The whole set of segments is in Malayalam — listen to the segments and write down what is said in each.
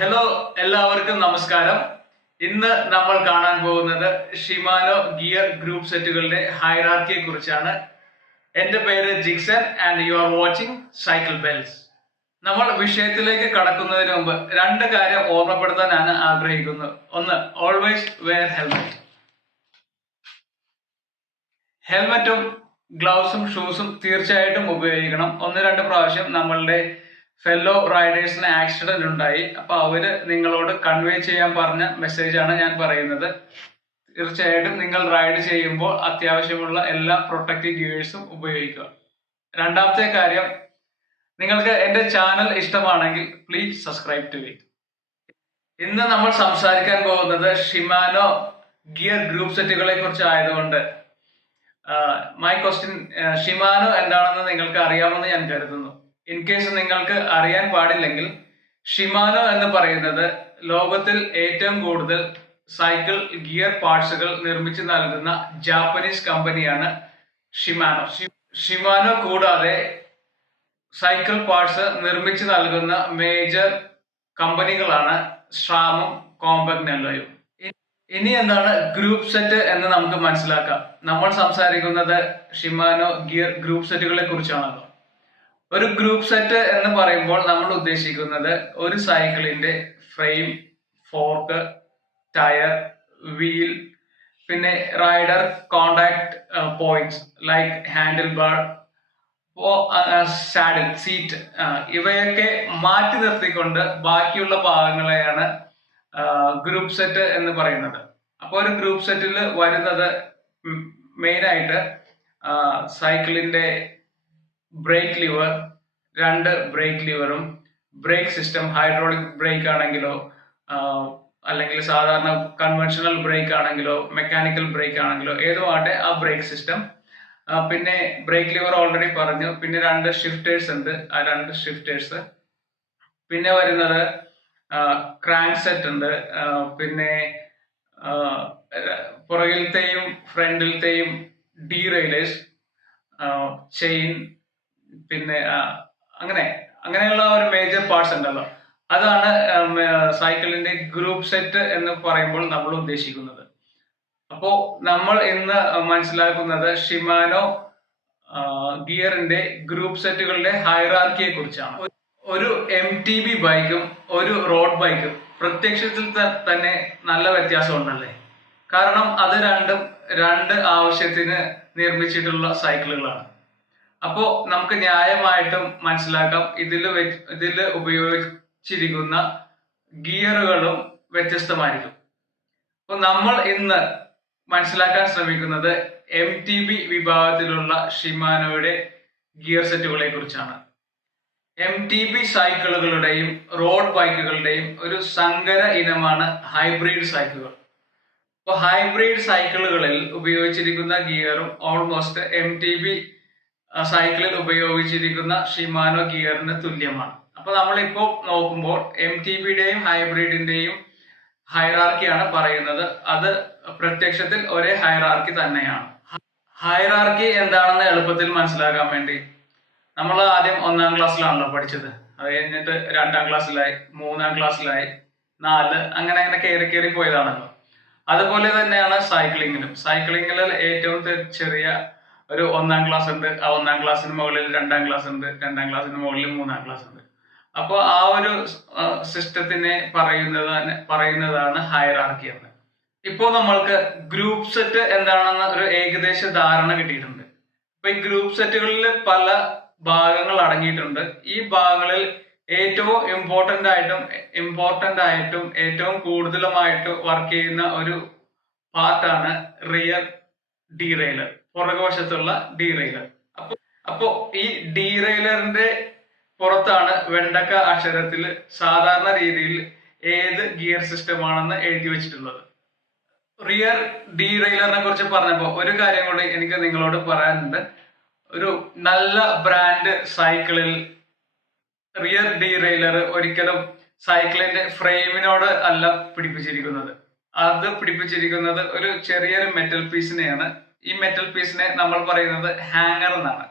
ഹലോ, എല്ലാവർക്കും നമസ്കാരം. ഇന്ന് നമ്മൾ കാണാൻ പോകുന്നത് ഷിമാനോ ഗിയർ ഗ്രൂപ്പ് സെറ്റുകളുടെ ഹൈറാർക്കിയെ കുറിച്ചാണ്. എന്റെ പേര് Jixson and you are watching cycle bells. നമ്മൾ വിഷയത്തിലേക്ക് കടക്കുന്നതിന് മുമ്പ് രണ്ട് കാര്യം ഓർമ്മപ്പെടുത്താനാണ് ആഗ്രഹിക്കുന്നത്. ഒന്ന്, ഓൾവേസ് വെയർ ഹെൽമെറ്റ്. ഹെൽമെറ്റും ഗ്ലൗസും ഷൂസും തീർച്ചയായിട്ടും ഉപയോഗിക്കണം. ഒന്ന് രണ്ട് പ്രാവശ്യം നമ്മളുടെ ഫെല്ലോ റൈഡേഴ്സിന് ആക്സിഡന്റ് ഉണ്ടായി. അപ്പൊ അവര് നിങ്ങളോട് കൺവേ ചെയ്യാൻ പറഞ്ഞ മെസ്സേജാണ് ഞാൻ പറയുന്നത്. തീർച്ചയായിട്ടും നിങ്ങൾ റൈഡ് ചെയ്യുമ്പോൾ അത്യാവശ്യമുള്ള എല്ലാ പ്രൊട്ടക്റ്റീവ് ഗിയേഴ്സും ഉപയോഗിക്കുക. രണ്ടാമത്തെ കാര്യം, നിങ്ങൾക്ക് എന്റെ ചാനൽ ഇഷ്ടമാണെങ്കിൽ പ്ലീസ് സബ്സ്ക്രൈബ് ടു ഇറ്റ്. ഇന്ന് നമ്മൾ സംസാരിക്കാൻ പോകുന്നത് ഷിമാനോ ഗിയർ ഗ്രൂപ്പ് സെറ്റുകളെ കുറിച്ച് ആയതുകൊണ്ട് മൈ ക്വസ്റ്റ്യൻ, ഷിമാനോ എന്താണെന്ന് നിങ്ങൾക്ക് അറിയാമെന്ന് ഞാൻ കരുതുന്നു. ഇൻ കേസ് നിങ്ങൾക്ക് അറിയാൻ പാടില്ലെങ്കിൽ, ഷിമാനോ എന്ന് പറയുന്നത് ലോകത്തിൽ ഏറ്റവും കൂടുതൽ സൈക്കിൾ ഗിയർ പാർട്സുകൾ നിർമ്മിച്ചു നൽകുന്ന ജാപ്പനീസ് കമ്പനിയാണ് ഷിമാനോ. ഷിമാനോ കൂടാതെ സൈക്കിൾ പാർട്സ് നിർമ്മിച്ചു നൽകുന്ന മേജർ കമ്പനികളാണ് സ്ട്രാമും കോമ്പഗ്നെല്ലോയും. ഇനി എന്താണ് ഗ്രൂപ്പ് സെറ്റ് എന്ന് നമുക്ക് മനസ്സിലാക്കാം. നമ്മൾ സംസാരിക്കുന്നത് ഷിമാനോ ഗിയർ ഗ്രൂപ്പ് സെറ്റുകളെ കുറിച്ചാണല്ലോ. ഒരു ഗ്രൂപ്പ് സെറ്റ് എന്ന് പറയുമ്പോൾ നമ്മൾ ഉദ്ദേശിക്കുന്നത് ഒരു സൈക്കിളിന്റെ ഫ്രെയിം, ഫോർക്ക്, ടയർ, വീൽ, പിന്നെ rider contact points like handle bar, saddle, seat, ഇവയൊക്കെ മാറ്റി നിർത്തിക്കൊണ്ട് ബാക്കിയുള്ള ഭാഗങ്ങളെയാണ് ഗ്രൂപ്പ് സെറ്റ് എന്ന് പറയുന്നത്. അപ്പോൾ ഒരു ഗ്രൂപ്പ് സെറ്റിൽ വരുന്നത് മെയിൻ ആയിട്ട് സൈക്കിളിന്റെ ബ്രേക്ക് ലിവർ, രണ്ട് ബ്രേക്ക് ലിവറും, ബ്രേക്ക് സിസ്റ്റം, ഹൈഡ്രോളിക് ബ്രേക്ക് ആണെങ്കിലോ അല്ലെങ്കിൽ സാധാരണ കൺവെൻഷണൽ ബ്രേക്ക് ആണെങ്കിലോ മെക്കാനിക്കൽ ബ്രേക്ക് ആണെങ്കിലോ ഏതോ ആട്ടെ ആ ബ്രേക്ക് സിസ്റ്റം, പിന്നെ ബ്രേക്ക് ലിവർ ഓൾറെഡി പറഞ്ഞു, പിന്നെ രണ്ട് ഷിഫ്റ്റേഴ്സ് ഉണ്ട്, ആ രണ്ട് ഷിഫ്റ്റേഴ്സ്, പിന്നെ വരുന്നത് ക്രാങ്ക് സെറ്റ് ഉണ്ട്, പിന്നെ പുറകിലത്തെയും ഫ്രണ്ടിലത്തെയും ഡീറെയിലേഴ്സ്, ചെയിൻ, പിന്നെ അങ്ങനെയുള്ള ഒരു മേജർ പാർട്സ് ഉണ്ടല്ലോ. അതാണ് സൈക്കിളിന്റെ ഗ്രൂപ്പ് സെറ്റ് എന്ന് പറയുമ്പോൾ നമ്മൾ ഉദ്ദേശിക്കുന്നത്. അപ്പോ നമ്മൾ ഇന്ന് മനസ്സിലാക്കുന്നത് ഷിമാനോ ഗിയറിന്റെ ഗ്രൂപ്പ് സെറ്റുകളുടെ ഹൈറാർക്കിയെ കുറിച്ചാണ്. ഒരു MTB ബൈക്കും ഒരു റോഡ് ബൈക്കും പ്രത്യക്ഷത്തിൽ തന്നെ നല്ല വ്യത്യാസം ഉണ്ടല്ലേ. കാരണം അത് രണ്ടും രണ്ട് ആവശ്യത്തിന് നിർമ്മിച്ചിട്ടുള്ള സൈക്കിളുകളാണ്. അപ്പോ നമുക്ക് ന്യായമായിട്ടും മനസ്സിലാക്കാം ഇതില് ഉപയോഗിച്ചിരിക്കുന്ന ഗിയറുകളും വ്യത്യസ്തമായിരിക്കും. അപ്പൊ നമ്മൾ ഇന്ന് മനസ്സിലാക്കാൻ ശ്രമിക്കുന്നത് MTB വിഭാഗത്തിലുള്ള ഷിമാനോയുടെ ഗിയർ സെറ്റുകളെ കുറിച്ചാണ്. MTB സൈക്കിളുകളുടെയും റോഡ് ബൈക്കുകളുടെയും ഒരു സങ്കര ഇനമാണ് ഹൈബ്രിഡ് സൈക്കിളുകൾ. അപ്പോൾ ഹൈബ്രിഡ് സൈക്കിളുകളിൽ ഉപയോഗിച്ചിരിക്കുന്ന ഗിയറും ഓൾമോസ്റ്റ് MTB സൈക്കിളിൽ ഉപയോഗിച്ചിരിക്കുന്ന ഷിമാനോ ഗിയറിന് തുല്യമാണ്. അപ്പൊ നമ്മളിപ്പോ നോക്കുമ്പോൾ MTBയുടെയും ഹൈബ്രിഡിന്റെയും ഹൈറാർക്കിയാണ് പറയുന്നത്. അത് പ്രത്യക്ഷത്തിൽ ഒരേ ഹൈറാർക്കി തന്നെയാണ്. ഹൈറാർക്കി എന്താണെന്ന് എളുപ്പത്തിൽ മനസ്സിലാക്കാൻ വേണ്ടി നമ്മൾ ആദ്യം 1-ാം ക്ലാസ്സിലാണല്ലോ പഠിച്ചത്. അത് കഴിഞ്ഞിട്ട് 2-ാം ക്ലാസ്സിലായി, 3-ാം ക്ലാസ്സിലായി, 4, അങ്ങനെ കയറി പോയതാണല്ലോ. അതുപോലെ തന്നെയാണ് സൈക്ലിങ്ങിൽ ഏറ്റവും ചെറിയ ഒരു 1-ാം ക്ലാസ് ഉണ്ട്. ആ 1-ാം ക്ലാസ്സിന് മുകളിൽ 2-ാം ക്ലാസ് ഉണ്ട്, 2-ാം ക്ലാസ്സിന് മുകളിൽ 3-ാം ക്ലാസ് ഉണ്ട്. അപ്പോൾ ആ ഒരു സിസ്റ്റത്തിനെ പറയുന്നതാണ് ഹൈറാർക്കി എന്ന്. ഇപ്പോൾ നമ്മൾക്ക് ഗ്രൂപ്പ് സെറ്റ് എന്താണെന്ന് ഒരു ഏകദേശ ധാരണ കിട്ടിയിട്ടുണ്ട്. അപ്പൊ ഈ ഗ്രൂപ്പ് സെറ്റുകളിൽ പല ഭാഗങ്ങൾ അടങ്ങിയിട്ടുണ്ട്. ഈ ഭാഗങ്ങളിൽ ഏറ്റവും ഇമ്പോർട്ടന്റ് ആയിട്ടും ഏറ്റവും കൂടുതലുമായിട്ട് വർക്ക് ചെയ്യുന്ന ഒരു പാർട്ടാണ് റിയർ ഡീറെയിലർ, പുറകുവശത്തുള്ള ഡീറെയിലർ. അപ്പോ ഈ ഡീറെയിലറിന്റെ പുറത്താണ് വെണ്ടക്ക അക്ഷരത്തിൽ സാധാരണ രീതിയിൽ ഏത് ഗിയർ സിസ്റ്റം ആണെന്ന് എഴുതി വെച്ചിട്ടുള്ളത്. റിയർ ഡീറെയിലറിനെ കുറിച്ച് പറഞ്ഞപ്പോ ഒരു കാര്യം കൂടി എനിക്ക് നിങ്ങളോട് പറയാനുണ്ട്. ഒരു നല്ല ബ്രാൻഡ് സൈക്കിളിൽ റിയർ ഡീറെയിലർ ഒരിക്കലും സൈക്കിളിന്റെ ഫ്രെയിമിനോട് അല്ല പിടിപ്പിച്ചിരിക്കുന്നത്. അത് പിടിപ്പിച്ചിരിക്കുന്നത് ഒരു ചെറിയൊരു മെറ്റൽ പീസിനെയാണ്. ഈ മെറ്റൽ പീസിനെ നമ്മൾ പറയുന്നത് ഹാങ്ങർ എന്നാണ്.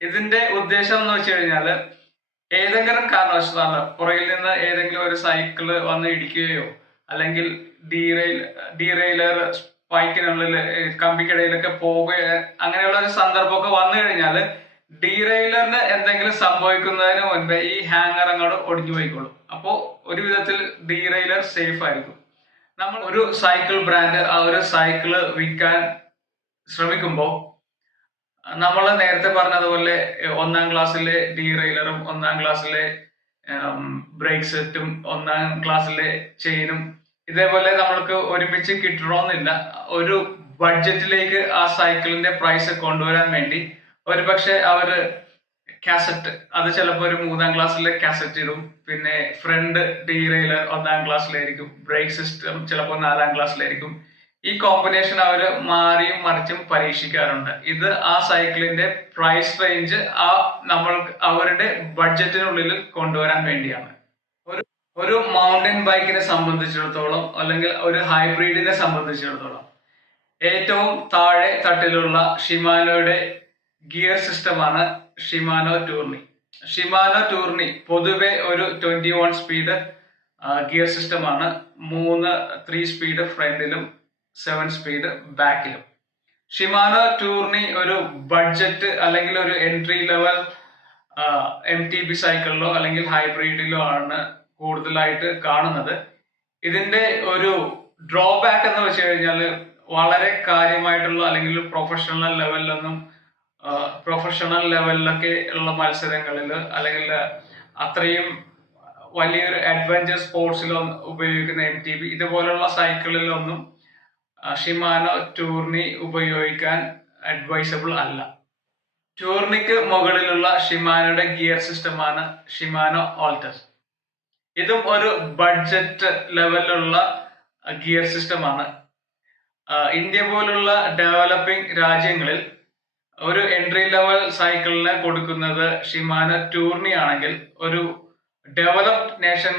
ഇതിന്റെ ഉദ്ദേശം എന്ന് വെച്ച് കഴിഞ്ഞാൽ ഏതെങ്കിലും കാരണവശാലോ പുറകിൽ നിന്ന് ഏതെങ്കിലും ഒരു സൈക്കിള് വന്ന് ഇടിക്കുകയോ അല്ലെങ്കിൽ ഡീറെയിലർ സ്പൈക്കിനുള്ളിൽ കമ്പിക്കിടയിലൊക്കെ പോവുകയോ അങ്ങനെയുള്ള ഒരു സന്ദർഭമൊക്കെ വന്നു കഴിഞ്ഞാൽ ഡീറെയിലറിന് എന്തെങ്കിലും സംഭവിക്കുന്നതിന് മുൻപേ ഈ ഹാങ്ങർ അങ്ങോട്ട് ഒടിഞ്ഞു പോയിക്കോളും. അപ്പോൾ ഒരു വിധത്തിൽ ഡീറെയിലർ സേഫ് ആയിരിക്കും. നമ്മൾ ഒരു സൈക്കിൾ ബ്രാൻഡ് ആ ഒരു സൈക്കിള് വിൽക്കാൻ ശ്രമിക്കുമ്പോൾ നമ്മൾ നേരത്തെ പറഞ്ഞതുപോലെ 1ാം ക്ലാസ്സിലെ ഡീറെയിലറും 1ാം ക്ലാസ്സിലെ ബ്രേക്ക് സെറ്റും 1ാം ക്ലാസ്സിലെ ചെയിനും ഇതേപോലെ നമ്മൾക്ക് ഒരുമിച്ച് കിട്ടണമെന്നില്ല. ഒരു ബഡ്ജറ്റിലേക്ക് ആ സൈക്കിളിന്റെ പ്രൈസ് കൊണ്ടുവരാൻ വേണ്ടി ഒരുപക്ഷെ അവര് കാസറ്റ് അത് ചിലപ്പോൾ ഒരു 3ാം ക്ലാസ്സിലെ കാസറ്റ് ഇടും. പിന്നെ ഫ്രണ്ട് ഡീറെയിലർ 1ാം ക്ലാസ്സിലായിരിക്കും, ബ്രേക്ക് സിസ്റ്റം ചിലപ്പോൾ 4ാം ക്ലാസ്സിലായിരിക്കും. ഈ കോമ്പിനേഷൻ അവര് മാറിയും മറിച്ചും പരീക്ഷിക്കാറുണ്ട്. ഇത് ആ സൈക്കിളിന്റെ പ്രൈസ് റേഞ്ച് അവരുടെ ബഡ്ജറ്റിനുള്ളിൽ കൊണ്ടുവരാൻ വേണ്ടിയാണ്. ഒരു മൗണ്ടൻ ബൈക്കിനെ സംബന്ധിച്ചിടത്തോളം അല്ലെങ്കിൽ ഒരു ഹൈബ്രിഡിനെ സംബന്ധിച്ചിടത്തോളം ഏറ്റവും താഴെ തട്ടിലുള്ള ഷിമാനോയുടെ ഗിയർ സിസ്റ്റമാണ് ഷിമാനോ ടൂർണി. ഷിമാനോ ടൂർണി പൊതുവെ ഒരു 21 സ്പീഡ് ഗിയർ സിസ്റ്റമാണ്. 3 സ്പീഡ് ഫ്രണ്ടിലും 7 സ്പീഡ് ബാക്കിലും. ഷിമാനോ ടൂർണി ഒരു ബഡ്ജറ്റ് അല്ലെങ്കിൽ ഒരു എൻട്രി ലെവൽ MTB സൈക്കിളിലോ അല്ലെങ്കിൽ ഹൈബ്രിഡിലോ ആണ് കൂടുതലായിട്ട് കാണുന്നത്. ഇതിന്റെ ഒരു ഡ്രോബാക്ക് എന്ന് വെച്ച് കഴിഞ്ഞാൽ വളരെ കാര്യമായിട്ടുള്ള അല്ലെങ്കിൽ പ്രൊഫഷണൽ ലെവലിലൊക്കെ ഉള്ള മത്സരങ്ങളിൽ അല്ലെങ്കിൽ അത്രയും വലിയൊരു അഡ്വഞ്ചർ സ്പോർട്സിലൊന്നും ഉപയോഗിക്കുന്ന MTB ഇതുപോലുള്ള സൈക്കിളിലൊന്നും ഷിമാനോ ടൂർണി ഉപയോഗിക്കാൻ അഡ്വൈസബിൾ അല്ല. ടൂർണിക്ക് മുകളിലുള്ള ഷിമാനോയുടെ ഗിയർ സിസ്റ്റമാണ് ഷിമാനോ ഓൾട്ടസ്. ഇതും ഒരു ബഡ്ജറ്റ് ലെവലിലുള്ള ഗിയർ സിസ്റ്റമാണ്. ഇന്ത്യ പോലുള്ള ഡെവലപ്പിംഗ് രാജ്യങ്ങളിൽ ഒരു എൻട്രി ലെവൽ സൈക്കിളിന് കൊടുക്കുന്നത് ഷിമാനോ ടൂർണി ആണെങ്കിൽ ഒരു ഡെവലപ്ഡ് നേഷൻ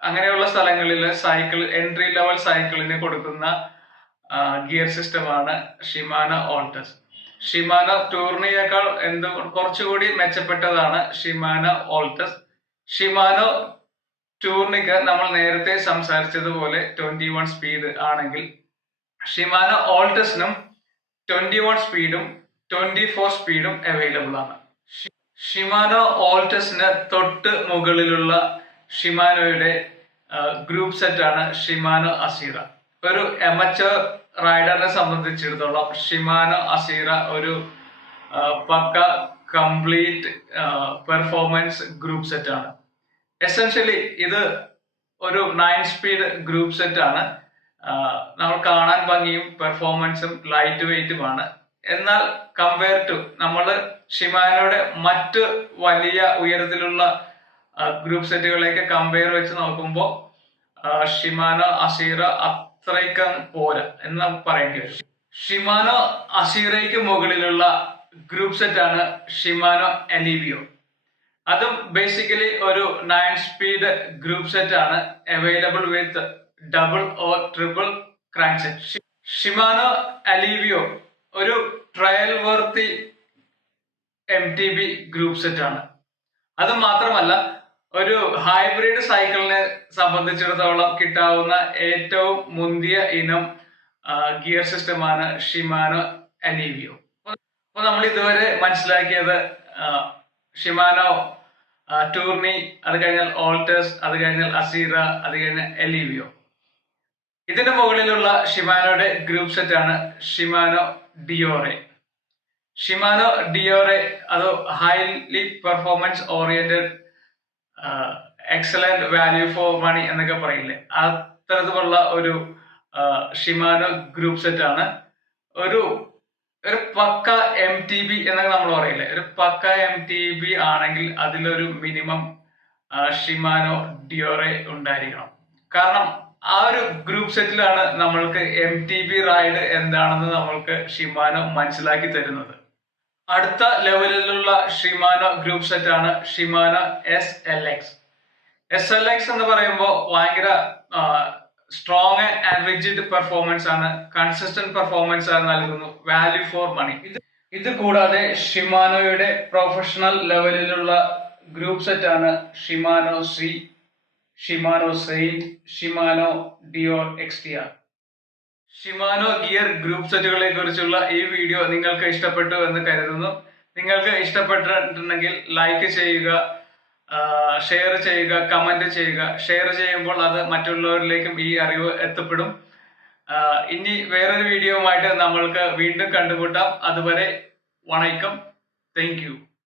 അങ്ങനെയുള്ള സ്ഥലങ്ങളിൽ എൻട്രി ലെവൽ സൈക്കിളിന് കൊടുക്കുന്ന ഗിയർ സിസ്റ്റമാണ് ഷിമാനോ ഓൾട്ടസ്. ഷിമാനോ ടൂർണിയേക്കാൾ കുറച്ചുകൂടി മെച്ചപ്പെട്ടതാണ് ഷിമാനോ ഓൾട്ടസ്. ഷിമാനോ ടൂർണിക്ക് നമ്മൾ നേരത്തെ സംസാരിച്ചതുപോലെ 21 സ്പീഡ് ആണെങ്കിൽ ഷിമാനോ ഓൾട്ടസിനും 21 സ്പീഡും 24 സ്പീഡും അവൈലബിൾ ആണ്. ഷിമാനോ ഓൾട്ടസിന് തൊട്ട് മുകളിലുള്ള ഷിമാനോയുടെ ഗ്രൂപ്പ് സെറ്റ് ആണ് ഷിമാനോ അസീറ. ഒരു എമച്ചർ റൈഡറിനെ സംബന്ധിച്ചിടത്തോളം ഷിമാനോ അസീറ ഒരു പക്ക കംപ്ലീറ്റ് പെർഫോമൻസ് ഗ്രൂപ്പ് സെറ്റ് ആണ്. എസെൻഷ്യലി ഇത് ഒരു 9 സ്പീഡ് ഗ്രൂപ്പ് സെറ്റ് ആണ്. നമ്മൾ കാണാൻ ഭംഗിയും പെർഫോമൻസും ലൈറ്റ് വെയിറ്റുമാണ്. എന്നാൽ കമ്പയർ ടു നമ്മൾ ഷിമാനോയുടെ മറ്റ് വലിയ ഉയരത്തിലുള്ള ഗ്രൂപ്പ് സെറ്റുകളെയൊക്കെ കമ്പയർ വെച്ച് നോക്കുമ്പോൾ ഷിമാനോ അസീറ അത്രയ്ക്കും പോരാ എന്ന് പറയേണ്ടി വരും. ഷിമാനോ അസീറയ്ക്ക് മുകളിലുള്ള ഗ്രൂപ്പ് സെറ്റ് ആണ് ഷിമാനോ എലിവിയോ. അതും ബേസിക്കലി ഒരു 9 സ്പീഡ് ഗ്രൂപ്പ് സെറ്റ് ആണ്, available with double or triple crank set. Shimano Alivio ഒരു trail worthy MTB group set ആണ്. അത് മാത്രമല്ല ഒരു ഹൈബ്രിഡ് സൈക്കിളിനെ സംബന്ധിച്ചിടത്തോളം കിട്ടാവുന്ന ഏറ്റവും മുന്തിയ ഇനം ഗിയർ സിസ്റ്റമാണ് ഷിമാനോ എലിവിയോ. അപ്പൊ നമ്മൾ ഇതുവരെ മനസ്സിലാക്കിയത് ഷിമാനോ ടൂർണി, അത് കഴിഞ്ഞാൽ ഓൾട്ടസ്, അത് കഴിഞ്ഞാൽ അസീറ, അത് കഴിഞ്ഞാൽ എലിവിയോ. ഇതിന് മുകളിലുള്ള ഷിമാനോയുടെ ഗ്രൂപ്പ് സെറ്റ് ആണ് ഷിമാനോ ഡിയോറെ. ഷിമാനോ ഡിയോറെ അത് highly performance oriented excellent value for money എന്നൊക്കെ പറയില്ലേ, അത്തരത്തിലുള്ള ഒരു ഷിമാനോ ഗ്രൂപ്പ് സെറ്റ് ആണ്. ഒരു പക്ക MTB എന്നൊക്കെ നമ്മൾ പറയില്ലേ, ഒരു പക്ക MTB ആണെങ്കിൽ അതിലൊരു മിനിമം ഷിമാനോ ഡിയോറെ ഉണ്ടായിരിക്കണം. കാരണം ആ ഒരു ഗ്രൂപ്പ് സെറ്റിലാണ് നമ്മൾക്ക് MTB റൈഡ് എന്താണെന്ന് നമ്മൾക്ക് ഷിമാനോ മനസ്സിലാക്കി തരുന്നത്. അടുത്ത ലെവലിലുള്ള ഷിമാനോ ഗ്രൂപ്പ് സെറ്റ് ആണ് ഷിമാനോ SLX. SLX എന്ന് പറയുമ്പോൾ ഭയങ്കര സ്ട്രോങ് ആൻഡ് റിജിഡ് പെർഫോമൻസ് ആണ്, കൺസിസ്റ്റന്റ് പെർഫോമൻസ് ആണ് നൽകുന്നു, വാല്യൂ ഫോർ മണി. ഇത് കൂടാതെ ഷിമാനോയുടെ പ്രൊഫഷണൽ ലെവലിലുള്ള ഗ്രൂപ്പ് സെറ്റ് ആണ് Shimano Zee, Shimano Saint, Shimano Deore XTR. Shimano gear group സെറ്റുകളെ കുറിച്ചുള്ള ഈ വീഡിയോ നിങ്ങൾക്ക് ഇഷ്ടപ്പെട്ടു എന്ന് കരുതുന്നു. നിങ്ങൾക്ക് ഇഷ്ടപ്പെട്ടിട്ടുണ്ടെങ്കിൽ ലൈക്ക് ചെയ്യുക, ഷെയർ ചെയ്യുക, കമന്റ് ചെയ്യുക. ഷെയർ ചെയ്യുമ്പോൾ അത് മറ്റുള്ളവരിലേക്കും ഈ അറിവ് എത്തപ്പെടും. ഇനി വേറൊരു വീഡിയോയുമായിട്ട് നമ്മൾക്ക് വീണ്ടും കണ്ടുമുട്ടാം. അതുവരെ വണക്കം. Thank you.